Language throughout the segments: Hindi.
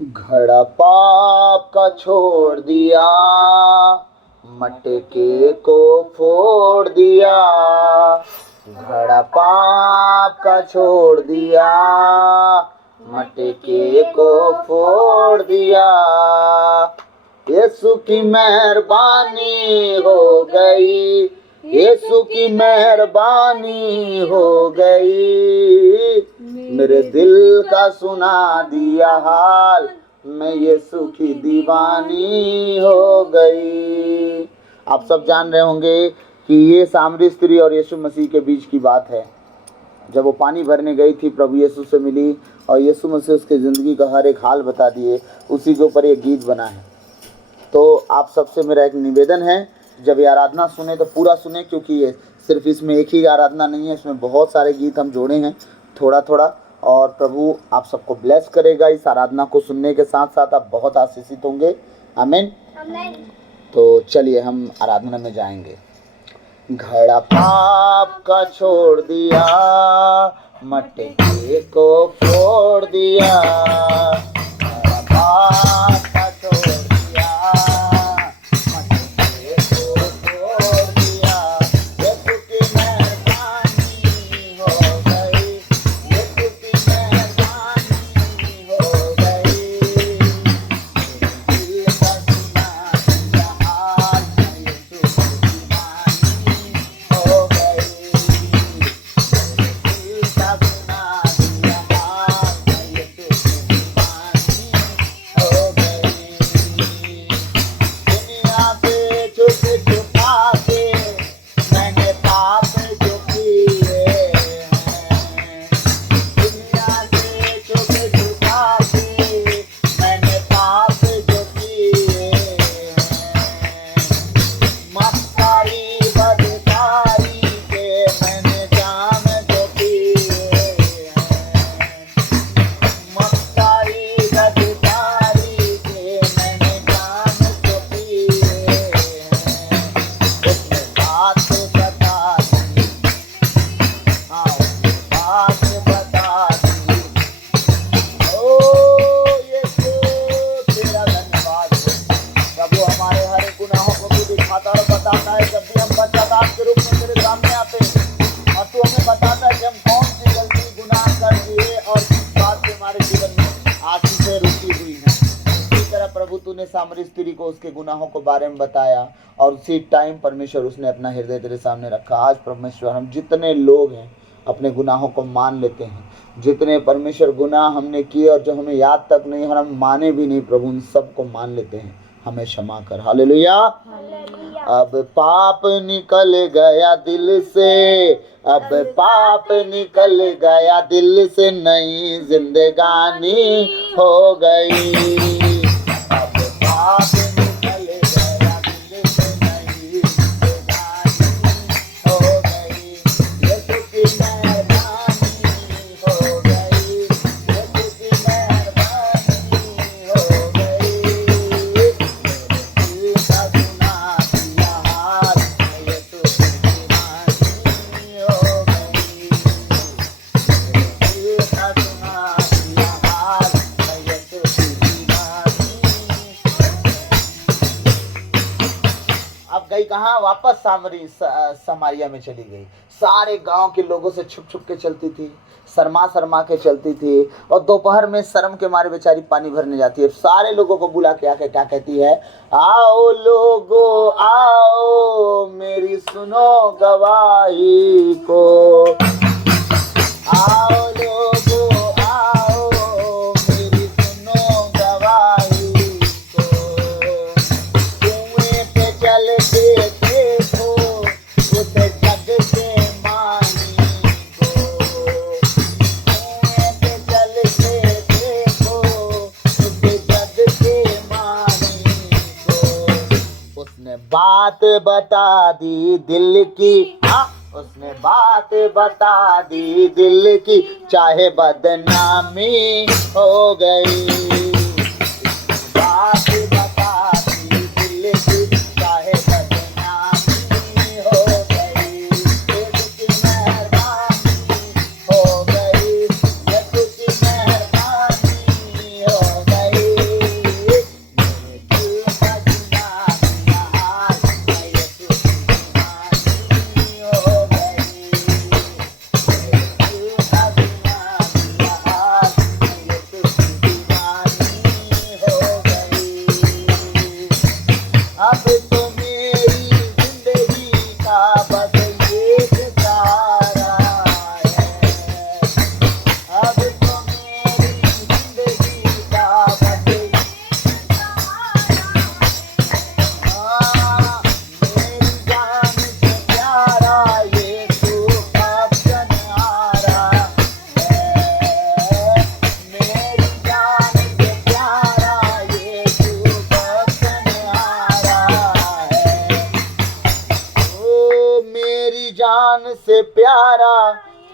घड़ा पाप का छोड़ दिया, मटके को फोड़ दिया। घड़ा पाप का छोड़ दिया, मटके को फोड़ दिया। यीशु की मेहरबानी हो गई, यीशु की मेहरबानी हो गई। मेरे दिल का सुना दिया हाल, मैं यीशु की दीवानी हो गई। आप सब जान रहे होंगे कि ये सामरी स्त्री और यीशु मसीह के बीच की बात है। जब वो पानी भरने गई थी, प्रभु यीशु से मिली और यीशु मसीह उसके ज़िंदगी का हर एक हाल बता दिए। उसी के ऊपर एक गीत बना है। तो आप सबसे मेरा एक निवेदन है, जब ये आराधना सुने तो पूरा सुने, क्योंकि ये सिर्फ इसमें एक ही आराधना नहीं है, इसमें बहुत सारे गीत हम जोड़े हैं थोड़ा थोड़ा। और प्रभु आप सबको ब्लेस करेगा। इस आराधना को सुनने के साथ साथ आप बहुत आशीषित होंगे। आमीन। तो चलिए हम आराधना में जाएंगे। घड़ा पाप का छोड़ दिया, मटके को फोड़ दिया। घड़ा पाप का छोड़ दिया, मटके को फोड़ दिया। यीशु की मेहरबानी हो गई, यीशु की मेहरबानी हो गई। दिल का सुना दिया हाल, यीशु की दीवानी हो गई। दिल का सुना दिया हाल, यीशु की दीवानी हो गई। दुनिया से छुप छुपा के मैंने पाप जो किए हैं, दुनिया से छुप छुपा के मैंने पाप जो किए हैं। मक्कारी बदकारी के मैंने जाम जो किए हैं। मक्कारी बदकारी के मैंने जाम जो किए हैं। उसने बात बता दी, हाँ उसने बात बता दी। ओ यीशु तेरा धन्यवाद हो। प्रभु हमारे हर एक गुनाहों को तू दिखाता और बताता है। जब भी हम पश्चाताप के रूप में तेरे सामने आते हैं और तू हमें बताता है कि हम कौन सी गलती गुनाह कर दिए और किस बात से हमारे जीवन में आशीषें रुकी हुई हैं। इसी तरह प्रभु तूने सामरी स्त्री को उसके गुनाहों के बारे में बताया और उसी टाइम परमेश्वर उसने अपना हृदय तेरे सामने रखा। आज परमेश्वर हम जितने लोग हैं अपने गुनाहों को मान लेते हैं, जितने परमेश्वर गुनाह हमने किए और जो हमें याद तक नहीं और हम माने भी नहीं, प्रभु उन सबको मान लेते हैं। हमें क्षमा कर। हालेलुया। अब पाप निकल गया दिल से, अब पाप निकल गया दिल से, नई जिंदगानी हो गई। अब पाप निकल गया दिल से, नई जिंदगानी हो गई। यीशु की मेहरबानी हो गई, यीशु की मेहरबानी हो गई। दिल का सुना दिया हाल, यीशु की दीवानी हो गई। दिल का सुना दिया हाल, यीशु की दीवानी। अब गई कहाँ? वापस समारिया में चली गई। सारे गांव के लोगों से छुप छुप के चलती थी, शर्मा शर्मा के चलती थी और दोपहर में शर्म के मारे बेचारी पानी भरने जाती है। सारे लोगों को बुला के आके क्या कहती है? आओ लोगो आओ, मेरी सुनो गवाही को। आओ लोगो आओ, मेरी सुनो गवाही को। कुएं पे चल के देखो उस जग के मानी को। कुएं पे चल के देखो उस जग के मानी को। उसने बात बता दी दिल की, हाँ उसने बात बता दी दिल की, चाहे बदनामी हो गई। बात बता दी दिल की, चाहे बदनामी हो गई। यीशु की मेहरबानी हो गई, यीशु की मेहरबानी हो गई। जान से प्यारा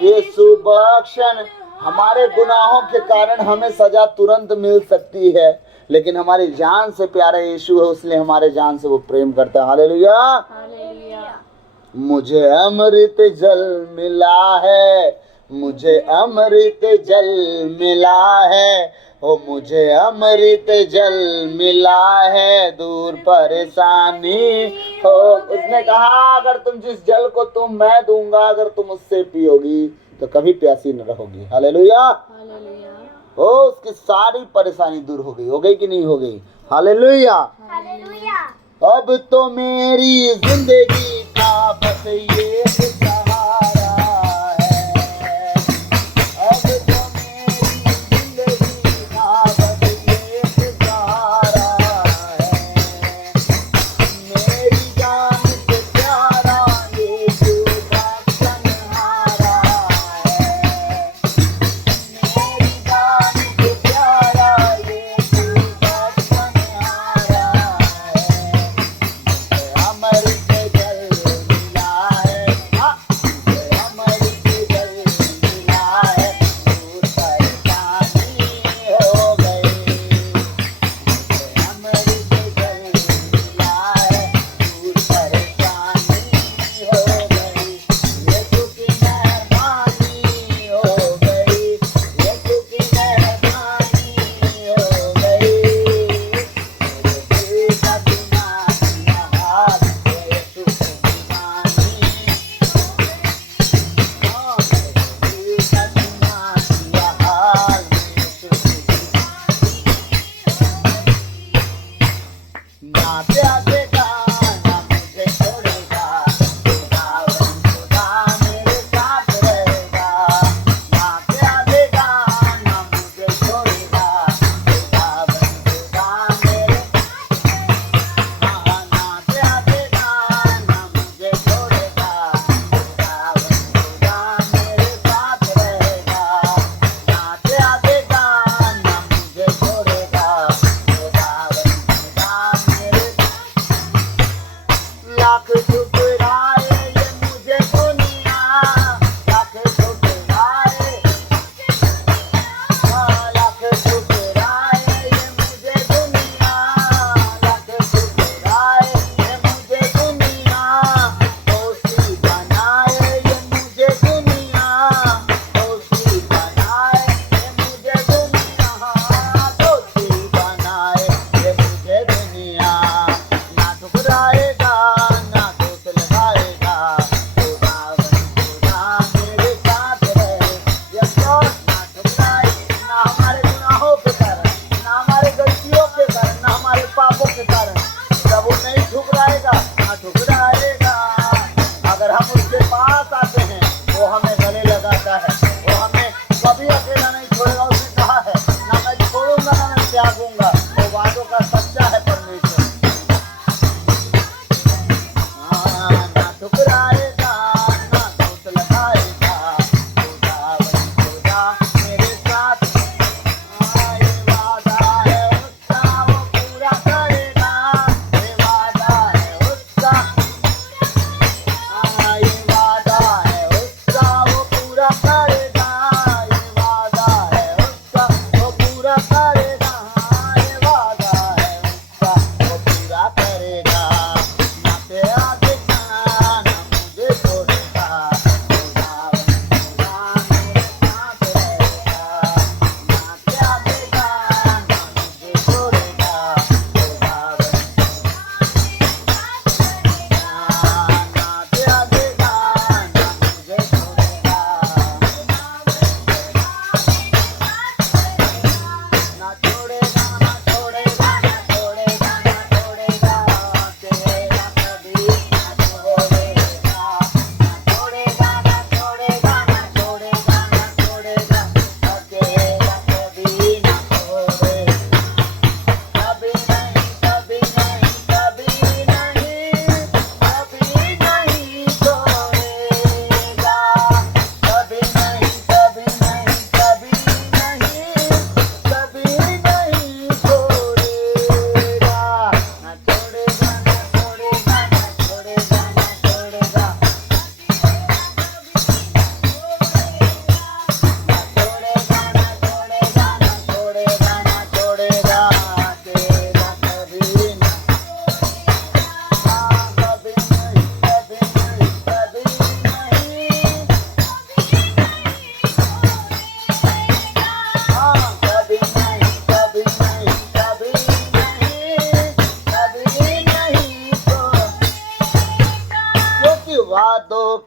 यीशु बख्शन। हमारे गुनाहों के कारण हमें सजा तुरंत मिल सकती है, लेकिन हमारी जान से प्यारा यीशु है, इसलिए हमारे जान से वो प्रेम करता है। हालेलुया। मुझे अमृत जल मिला है, मुझे अमृत जल मिला है, ओ मुझे अमृत जल मिला है, दूर परेशानी हो। उसने कहा अगर तुम जिस जल को मैं दूंगा, अगर तुम उससे पियोगी तो कभी प्यासी न रहोगी। हालेलुया। ओ उसकी सारी परेशानी दूर हो गई कि नहीं हो गई? हालेलुया। अब तो मेरी जिंदगी का बस ये सहारा है, अब तो मेरी जिंदगी का बस ये सहारा है, मेरी जान से प्यारा यीशु बख्शनहारा है, मेरी जान से प्यारा यीशु बख्शनहारा है। अमृत जल मिला है, अमृत जल मिला है, दूर परेशानी हो गई, अमृत जल मिला है, दूर परेशानी हो गई, यीशु की मेहरबानी हो गई, यीशु की मेहरबानी हो गई, मेरे दिल का दीवाना हाल यीशु की दीवानी, हाँ मेरे दिल का दीवाना हाल यीशु की ना त्यागेगा ना मुझे छोड़ेगा, खुदावन खुदा मेरे साथ रहेगा, ना त्यागेगा ना मुझे छोड़ेगा, खुदावन खुदा मेरे, हाँ ना त्यागेगा ना मुझे छोड़ेगा, खुदावन खुदा मेरे साथ रहेगा, ना त्यागेगा ना मुझे छोड़ेगा, खुदावन खुदा मेरे। लाख ठुकराए ये मुझे दुनिया, लाख ठुकराए, लाख ठुकराए ये मुझे दुनिया, लाख ठुकराए ये मुझे दुनिया, दोषी बनाए ये मुझे दुनिया, दोषी बनाए ये मुझे दुनिया, दोषी बनाए ये मुझे दुनिया, ना ठुकराएगा ना दोष लगाएगा, खुदावन खुदा मेरे साथ रहे। यस लॉर्ड, ना ठुकराए, ना हमारे गुनाहों के कारण, ना हमारे गलतियों के कारण, ना हमारे पापों के कारण, प्रभु नहीं ठुकराएगा, ना ठुकराएगा। अगर हम उसके पास आते हैं वो हमें गले लगाता है, वो हमें कभी अकेला नहीं छोड़ेगा। उसने कहा है ना मैं छोड़ूंगा ना मैं त्यागूंगा, वो वादों का सच्चा है परमेश्वर। ना ठुकराएगा ना दोष लगाएगा, खुदावन खुदा मेरे साथ, ये वादा है उसका वो पूरा करेगा, ये वादा है उसका, ये वादा है उसका वो पूरा करेगा, ये वादा है उसका वो पूरा करेगा,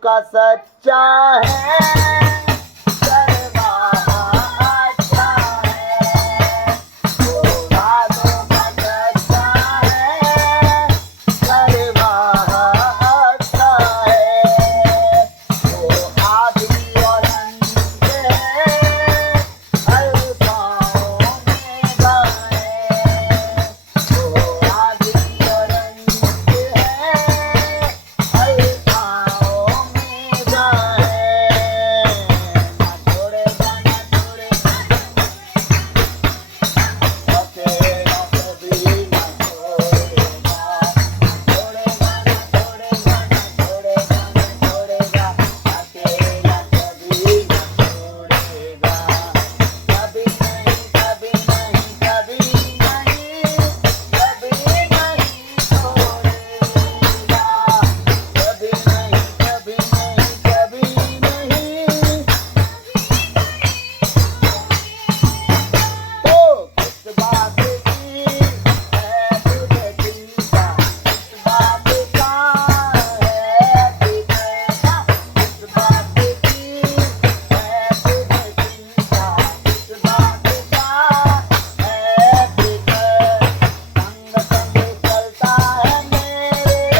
का सच्चा है, सरवाहा अच्छा है। वो वादों का सच्चा है, सरवाहा अच्छा है। वो आदि और अंत है, अल्फाओं में गाए। वो आदि और अंत है, अल्फाओं में गाए। ना छोड़ेगा ना छोड़ेगा, अकेला कभी ना छोड़ेगा। छोड़ेगा ना छोड़ेगा, ना छोड़ेगा ना छोड़ेगा, अकेला कभी ना छोड़ेगा। कभी नहीं कभी नहीं कभी नहीं, कभी नहीं छोड़ेगा। कभी नहीं कभी नहीं कभी नहीं। तो किस बात की है तुझे चिंता, किस बात का है फिक्र, किस बात की है तुझे चिंता, किस बात का है फिक्र। संग संग चलता है मेरे,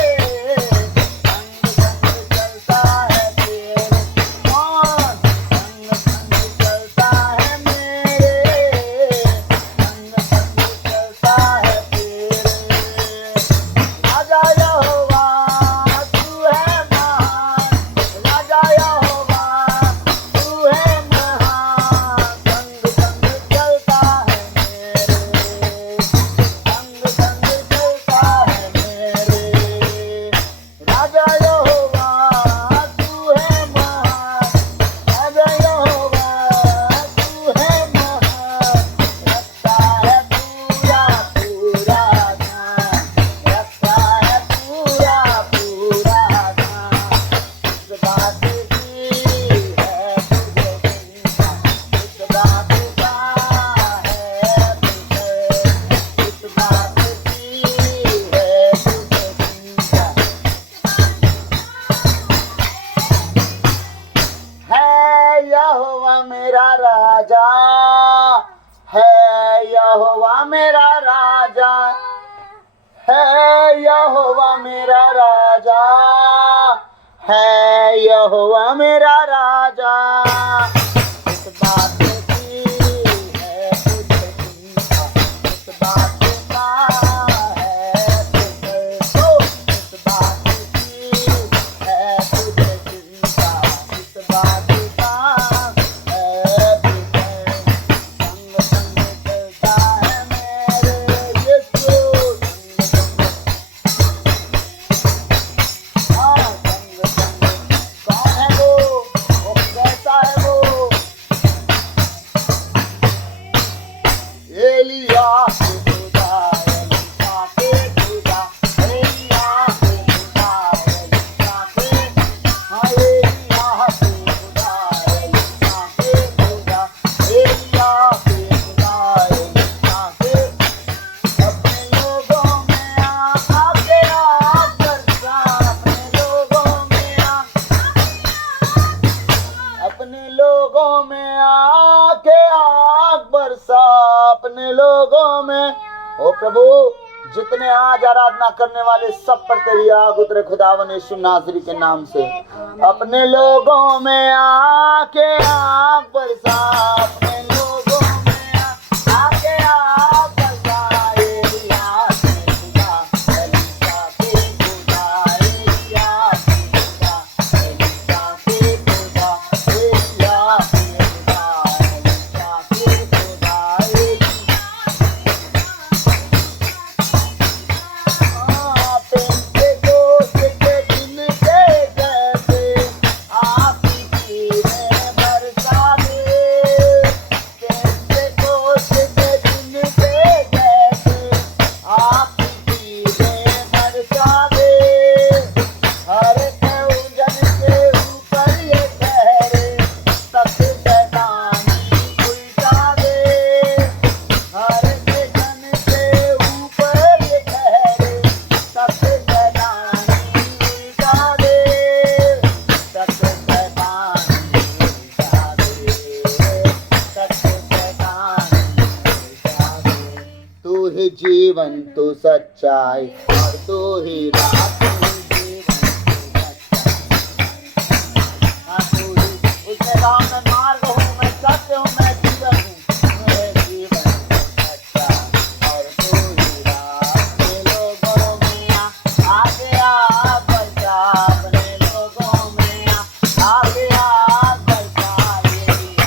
संग संग चलता है तेरे। कौन संग संग चलता है मेरे, संग संग चलता है तेरे। राजा यहोवा तू है महान, राजा यहोवा तू है महान। संग संग चलता है मेरे, संग संग चलता है मेरे। राजा यहोवा तू है महान, राजा यहोवा तू है महान। रखता है पूरा पूरा ध्यान, रखता है पूरा पूरा ध्यान। इस बात की है तुझे चिंता, इस बात का है फिक्र, इस बात की है तुझे चिंता। है यहोवा मेरा राजा, है यहोवा मेरा राजा, है यहोवा मेरा राजा, है यहोवा मेरा राजा। इस बात की है तुझे चिंता, इस बात का है फिक्र। तो इस बात की है तुझे चिंता, इस बात का है फिक्र। संग संग चलता है मेरे यीशु, संग संग, हाँ संग संग। कौन है वो कैसा है वो? एलिया के खुदा, एलिशा के खुदा, एलिया के खुदा, एलिशा के, हाँ एलिया के खुदा, एलिशा के खुदा, एलिया के खुदा, एलिशा के। अपने लोगों में आके आग बरसा, अपने लोगों में अपने लोगों में आके आग बरसा, अपने लोगों में। ओ प्रभु, जितने आज आराधना करने वाले सब पर तेरी आग उतरे खुदावन यीशु नासरी के नाम से। अपने लोगों में आके आग बरसा, अपने लोगों में आके आग बरसा। एलिया के खुदा, एलिशा के खुदा, एलिया के खुदा, एलिशा के खुदा, एलिया के खुदा, एलिशा के खुदा, पेंतेकोस्त के दिन के जैसे आशीष में बरसा दे। ही जीवन तू सच्चाई और तू ही राह तू ही जीवन तू सच्चाई। उसने कहा मैं मार्ग हूँ, मैं सत्य हूँ, मैं जीवन हूँ, तू है जीवन तू सच्चाई और तू ही राह। अपने लोगों में आ गया बचा, अपने लोगों में आ गया बचा, ये राह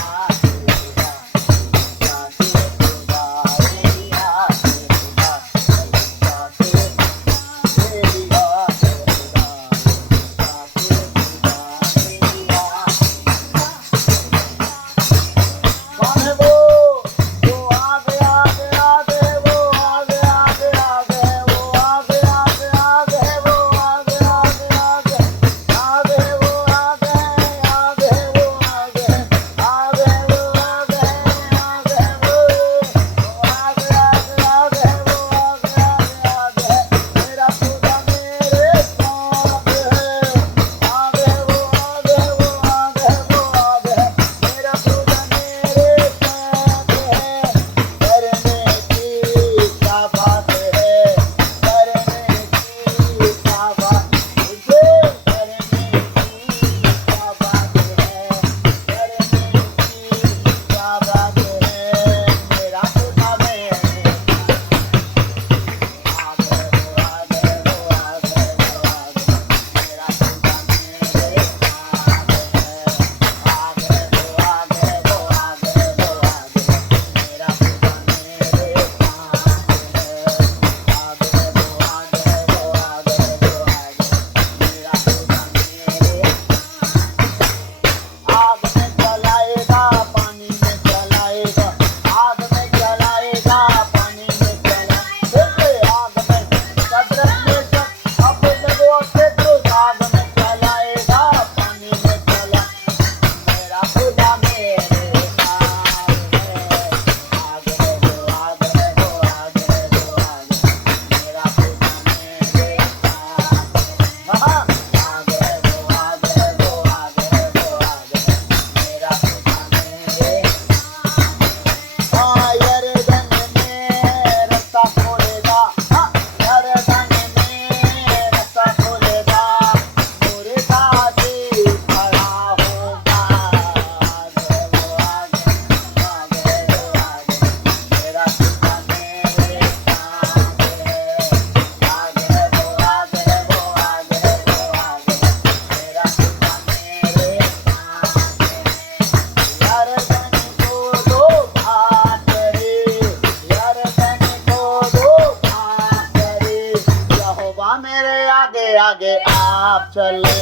आगे आप चले।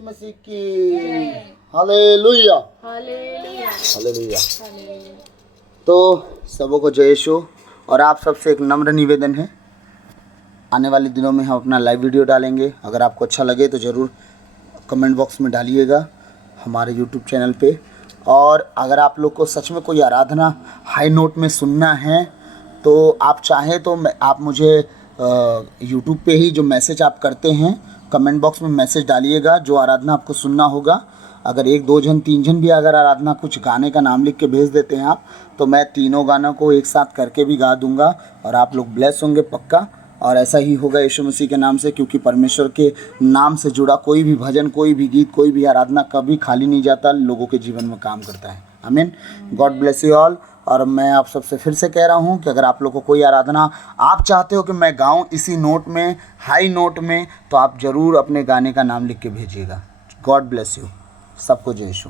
मसीह की हालेलुया हालेलुया। तो सबों को जय यीशु। और आप सबसे एक नम्र निवेदन है, आने वाले दिनों में हम अपना लाइव वीडियो डालेंगे। अगर आपको अच्छा लगे तो ज़रूर कमेंट बॉक्स में डालिएगा हमारे यूट्यूब चैनल पे। और अगर आप लोग को सच में कोई आराधना हाई नोट में सुनना है तो आप चाहें तो आप मुझे यूट्यूब पे ही जो मैसेज आप करते हैं कमेंट बॉक्स में मैसेज डालिएगा जो आराधना आपको सुनना होगा। अगर 1 2 जन 3 जन भी अगर आराधना कुछ गाने का नाम लिख के भेज देते हैं आप, तो मैं तीनों गानों को एक साथ करके भी गा दूंगा और आप लोग ब्लेस होंगे पक्का। और ऐसा ही होगा यीशु मसीह के नाम से, क्योंकि परमेश्वर के नाम से जुड़ा कोई भी भजन, कोई भी गीत, कोई भी आराधना कभी खाली नहीं जाता, लोगों के जीवन में काम करता है। आमीन। God bless you all. और मैं आप सबसे फिर से कह रहा हूँ कि अगर आप लोगों को कोई आराधना आप चाहते हो कि मैं गाऊँ इसी नोट में, हाई नोट में, तो आप ज़रूर अपने गाने का नाम लिख के भेजिएगा। God bless you. सबको जय यीशु।